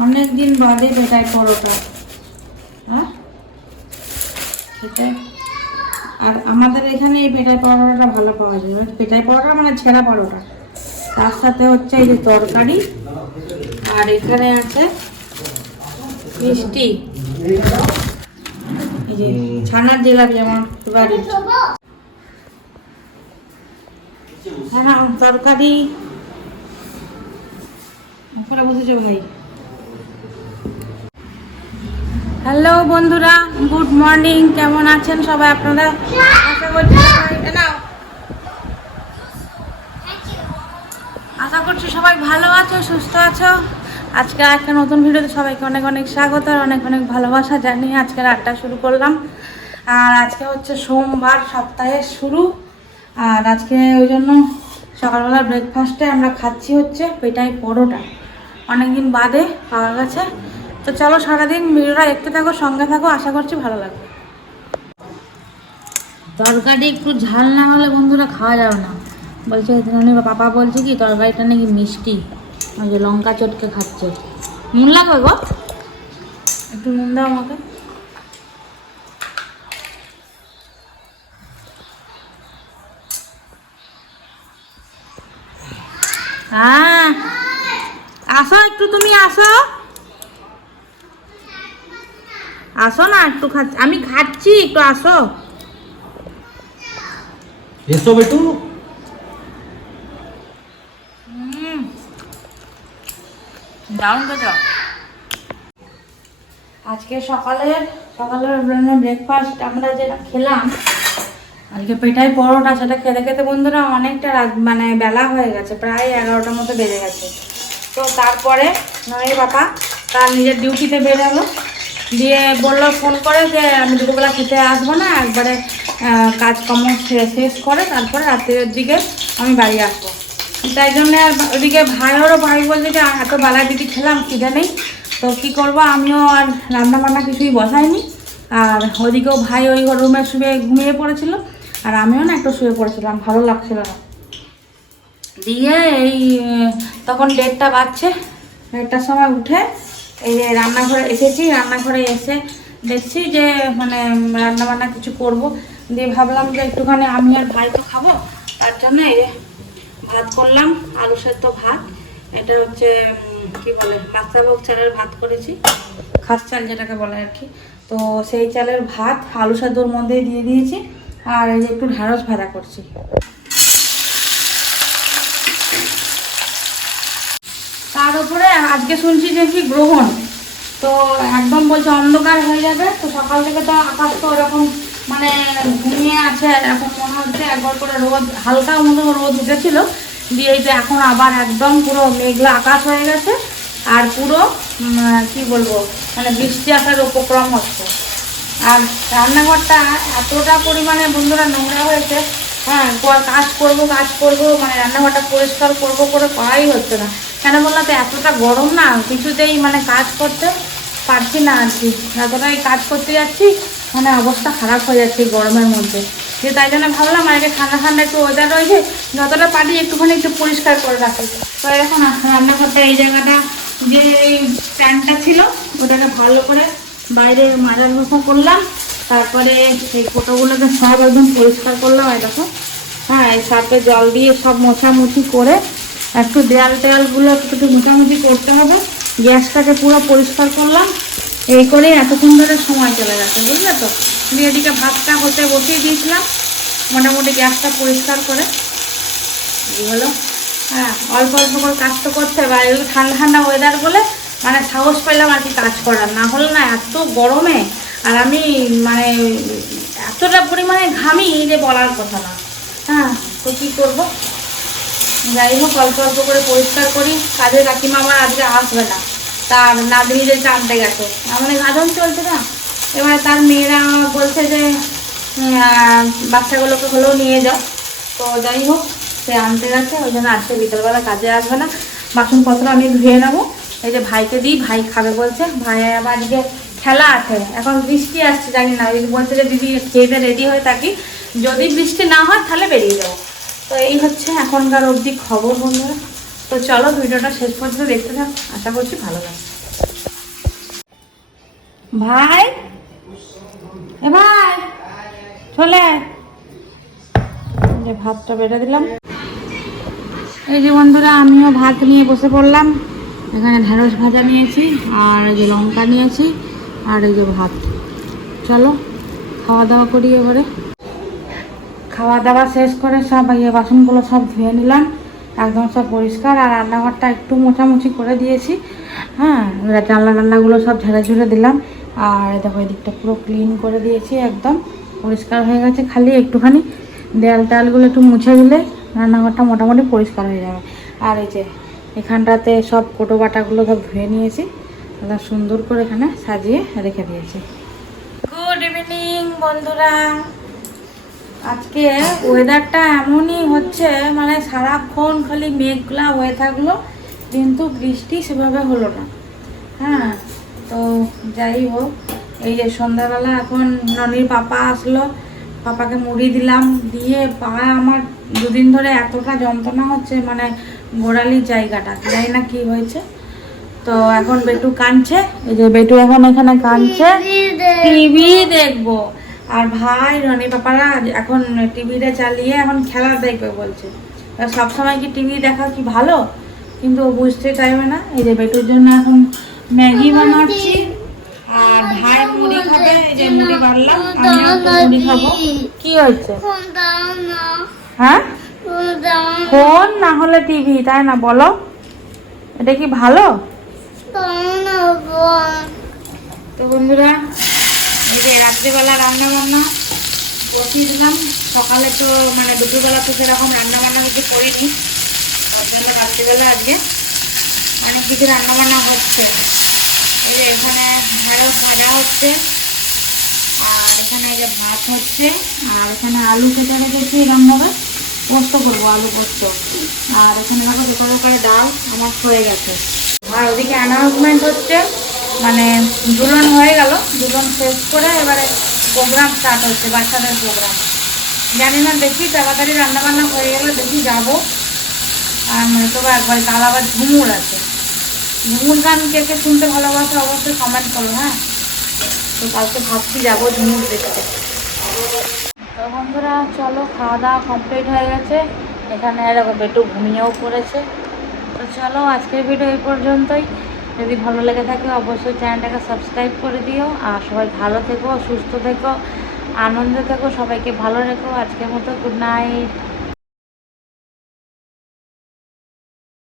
অনেক দিন বাদে পেটাই পরোটা। হ্যাঁ? সেটাই। আর আমাদের এখানে এই পেটাই পরোটাটা ভালো পাওয়া যায়। পেটাই পরোটা মানে ছেঁড়া পরোটা। তার সাথে হচ্ছে এই যে তরকারি। আর এখানে আছে মিষ্টি। এই যে ছানার জিলাপি আমার ফেভারিট হ্যাঁ তরকারি। উপরে বসেছো ভাই? হ্যালো বন্ধুরা। গুড মর্নিং কেমন আছেন সবাই আপনারা? আশা করছি আশা করছি সবাই ভালো আছো, সুস্থ আছো? আজকে একটা নতুন ভিডিওতে সবাইকে অনেক অনেক স্বাগত আর অনেক অনেক ভালোবাসা জানিয়ে আজকের আড্ডা শুরু করলাম। আর আজকে হচ্ছে সোমবার সপ্তাহের শুরু। আর আজকে ওই জন্য সকালবেলা ব্রেকফাস্টে আমরা খাচ্ছি হচ্ছে পেটাই পরোটা। অনেকদিন বাদে পাওয়া গেছে। তো চলো সারাদিন ভিডিওটা দেখতে থাকো সঙ্গে থাকো আশা করছি ভালো লাগবে। তরকারি একটু ঝাল না হলে বন্ধুরা খাওয়া যাবে না। বলছে পাপা বলছে কি তরকারিটা নাকি মিষ্টি। ওই যে লঙ্কা চটকে খাচ্ছে। নুন লাগবে গো? একটু নুন দাও আমাকে। হ্যাঁ। আসো একটু তুমি আসো। আসো না একটু খাচ্ছি। আমি খাচ্ছি একটু আসো। এসো বেটু। দারুণ আজকে সকালের সকালের ব্রেকফাস্ট আমরা যেটা খেলাম আজকে পেটাই পরোটা সেটা খেতে খেতে বন্ধুরা অনেকটা রাত মানে বেলা হয়ে গেছে প্রায় এগারোটার মতো বেজে গেছে। তো তারপরে নয় বাবা তার নিজের ডিউটিতে বেরোলো। দিয়ে বলল ফোন করে যে আমি দুপুরবেলা খেতে আসব না, একবারে কাজকর্ম শেষ করে তারপরে রাত্রের দিকে আমি বাড়ি আসব। তাই জন্য ওদিকে ভাইয়েরও ভাই বলছে যে এত বেলা দিদি খেলাম, খিদে নেই। তো কী করব, আমিও আর রান্না বান্না কিছুই বসাইনি। আর ওদিকেও ভাই ওই রুমে শুয়ে ঘুমিয়ে পড়েছিল, আর আমিও না একটু শুয়ে পড়েছিলাম, ভালো লাগছিল না। দিয়ে এই তখন ডেটটা বাজছে ডেটটার সময় উঠে এই যে রান্নাঘরে এসেছি, রান্নাঘরে এসে দেখছি যে মানে রান্না বান্না কিছু করব। দিয়ে ভাবলাম যে একটুখানি আমি আর ভাই তো খাব, তার জন্য এই ভাত করলাম, আলু সেদ্ধ ভাত। এটা হচ্ছে কি বলে মাস্টারভোগ চালের ভাত করেছি, খাস চাল যেটাকে বলে আর কি। তো সেই চালের ভাত, আলু সেদ্ধর মধ্যে দিয়ে দিয়েছি, আর এই যে একটু ঢ্যাঁড়স ভাজা করছি তার উপরে আজকে শুনছি যে কি গ্রহণ। তো একদম বলছে অন্ধকার হয়ে যাবে, তো সকাল থেকে তো আকাশ তো ওরকম মানে ঘুমিয়ে আছে, এখন মনে হচ্ছে একবার করে রোদ, হালকা মতো রোদ উঠেছিল। দিয়ে এই যে এখন আবার একদম পুরো মেঘলা আকাশ হয়ে গেছে, আর পুরো কি বলব মানে বৃষ্টি আসার উপক্রম হচ্ছে। আর রান্নাঘরটা এতটা পরিমাণে বন্ধুরা নোংরা হয়েছে হ্যাঁ কাজ করব কাজ করব মানে রান্নাঘরটা পরিষ্কার করব করে করাই হচ্ছে না। কেন বললাম তো এতটা গরম না, কিছুতেই মানে কাজ করতে পারছি না আর কি। যতটাই কাজ করতে যাচ্ছি মানে অবস্থা খারাপ হয়ে যাচ্ছে গরমের মধ্যে। যে তাই জন্য ভাবলাম, আগে ঠান্ডা ঠান্ডা একটু ওয়েদার রয়েছে, যতটা পারি একটুখানি একটু পরিষ্কার করে রাখি। তো এখন রান্নাঘরটা এই জায়গাটা যে এই প্যানটা ছিল, ওটাকে ভালো করে বাইরে মাজার ঘষা করলাম তারপরে সেই ফটোগুলোকে সব একদম পরিষ্কার করলাম দেখো। হ্যাঁ সার্ফে জল দিয়ে সব মোছামুছি করে একটু দেয়াল টেয়ালগুলো একটু মোছামুছি করতে হবে। গ্যাসটাকে পুরো পরিষ্কার করলাম। এই করে এতক্ষণ ধরে সময় চলে গেছে, বুঝলে তো? দিয়ে এদিকে ভাতটা হতে বসিয়ে দিয়েছিলাম। মোটামুটি গ্যাসটা পরিষ্কার করে। এই হলো? হ্যাঁ অল্প অল্প করে কাজ তো করতে হবে। আর ঠান্ডা ঠান্ডা ওয়েদার বলে মানে সাহস পেলাম আর কি কাজ করার। না হলে না এত গরমে আর আমি মানে এতটা পরিমাণে ঘামি যে বলার কথা না। হ্যাঁ তো কী করব? যাই হোক, অল্প অল্প করে পরিষ্কার করি। কাজের কাকিমা আমার আজকে আসবে না। তার নাতনিদের টানতে গেছে। আমাদের গাজন চলছে না। এবারে তার মেয়েরা বলছে যে বাচ্চাগুলোকে হলেও নিয়ে যাও। তো যাই হোক, সে আনতে গেছে। ওই জন্য আজকে বিকালবেলা কাজে আসবে না। বাসনপত্র আমি ধুয়ে নেব। এই যে ভাইকে দিই, ভাই খাবে বলছে। ভাই আবার আজকে খেলা আছে। এখন বৃষ্টি আসছে, জানি না। বলছে যে, দিদি খেয়ে রেডি হয়ে থাকি। যদি বৃষ্টি না হয়, তাহলে বেরিয়ে যাব। তো এই হচ্ছে এখনকার অবধি খবর, বন্ধুরা। তো চলো, ভিডিওটা শেষ পর্যন্ত দেখতে থাক। আশা করছি ভালো লাগবে। ভাই? এ ভাই, চলে। যে ভাতটা বেড়ে দিলাম। এই যে বন্ধুরা, আমিও ভাত নিয়ে বসে পড়লাম। এখানে ঢেঁড়স ভাজা নিয়েছি, আর যে লঙ্কা নিয়েছি। আর এই যে ভাত। চলো খাওয়া দাওয়া করি এবারে। খাওয়া দাওয়া শেষ করে সব ইয়ে বাসনগুলো সব ধুয়ে নিলাম। একদম সব পরিষ্কার আর রান্নাঘরটা একটু মোছামুছি করে দিয়েছি। হ্যাঁ জানলা টান্নাগুলো সব ঝেড়ে ঝুড়ে দিলাম। আর দেখো, এদিকটা পুরো ক্লিন করে দিয়েছি একদম। পরিষ্কার হয়ে গেছে খালি একটুখানি। দেয়াল টেয়ালগুলো একটু মুছে দিলে রান্নাঘরটা মোটামুটি পরিষ্কার হয়ে যাবে। আর এই যে এখানটাতে সব কোটো বাটাগুলো সব ধুয়ে নিয়েছি। সুন্দর করে এখানে সাজিয়ে রেখে দিয়েছি। গুড ইভিনিং বন্ধুরা। আজকে ওয়েদারটা এমনই হচ্ছে মানে সারাক্ষণ খালি মেঘলা হয়ে থাকল, কিন্তু বৃষ্টি সেভাবে হলো না। হ্যাঁ তো যাই হোক, এই যে সন্ধ্যাবেলা এখন ননির পাপা আসলো, পাপাকে মুড়ি দিলাম, দিয়ে পা আমার দুদিন ধরে এতটা যন্ত্রণা হচ্ছে মানে গোড়ালির জায়গাটা, জানি না কি হয়েছে। তো এখন বেটু কাঁদছে। এই যে বেটু এখন এখানে কাঁদছে। টিভি দেখব। আর ভাই রনি পাপারা এখন টিভিটা চালিয়ে এখন খেলা দেখবে বলছে। তা সবসময় কি টিভি দেখা কি ভালো? কিন্তু ও বুঝতে চাইবে না। এই যে বেটুর জন্য এখন ম্যাগি বানাচ্ছি। আর ভাই মুড়ি খাবে। এই যে মুড়ি বাড়লাম একটু মুড়ি খাব। কি হয়েছে? হ্যাঁ? ফোন না হলে টিভি তাই না বলো? এটা কি ভালো? তো বন্ধুরা, এই যে রাত্রিবেলা রান্না বান্না বসিয়ে দিলাম। সকালে তো মানে দুপুরবেলা তো সেরকম রান্নাবান্না কিছু করিনি। তার জন্য রাত্রিবেলা আজকে অনেক কিছু রান্নাবান্না হচ্ছে। এই যে এখানে ঢেঁড়স ভাজা হচ্ছে, আর এখানে এই যে ভাত হচ্ছে, আর এখানে আলু কেটে রেখেছি এরকমভাবে পোস্ত করব, আলু পোস্ত। আর এখানে দেখো দুটো ডাল, আমার হয়ে গেছে। আর ওদিকে অ্যানাউন্সমেন্ট হচ্ছে মানে দুলন হয়ে গেল। দুলন শেষ করে এবারে প্রোগ্রাম স্টার্ট হচ্ছে, বাচ্চাদের প্রোগ্রাম জানি না, দেখি তাড়াতাড়ি রান্নাবান্না হয়ে গেলে দেখি যাব। আর মানে তবে একবার কাল আবার ঝুমুর আছে। ঝুমুর গান কে কে শুনতে ভালোবাসে অবশ্যই কমেন্ট করো হ্যাঁ? তো কালকে ভাবছি যাব ঝুমুর দেখতে। তো বন্ধুরা, চলো খাওয়া দাওয়া কমপ্লিট হয়ে গেছে। এখানে দেখো বেটু ঘুমিয়েও পড়েছে। তো চলো আজকের ভিডিও এই পর্যন্তই। যদি ভালো লেগে থাকে, অবশ্যই চ্যানেলটাকে সাবস্ক্রাইব করে দিও। আর সবাই ভালো থেকো, সুস্থ থেকো, আনন্দে থেকো, সবাইকে ভালো রেখো। আজকের মতো গুড নাইট